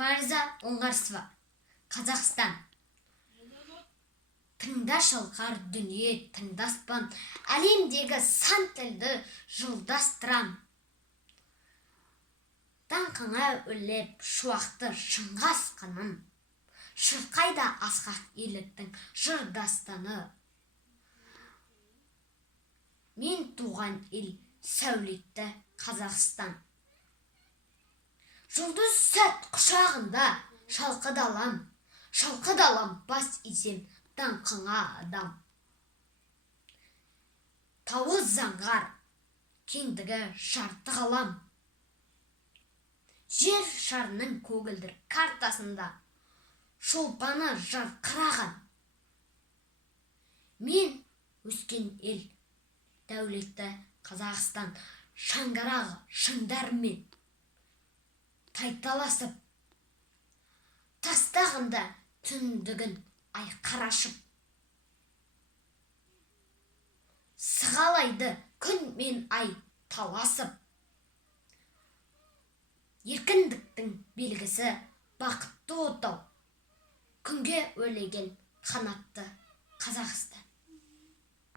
Фариза Оңғарсова, Қазақстан. Тыңда шалқар дүние тыңдаспан, әлемдегі сан тілді жылдастырам. Даңқыңа өлеп шуақты шыңға асқаным, шырқайда асқақ еліктің жырдастаны. Мен туған ел сәулетті Қазақстан. Жұлдыз сәт құшағында шалқы далам бас изем даңқыңа адам. Тауы заңғар, кеңдігі жарты ғалам. Жер шарының көгілдір картасында шолпаны жарқыраған. Мен өскен ел дәулетті Қазақстан, шаңырағы шыңдармен тайталасып, тастағында түндігін ай қарашып. Сығалайды күн мен ай таласып. Еркіндіктің белгісі бақытты отау, күнге өлеген қанатты Қазақстан.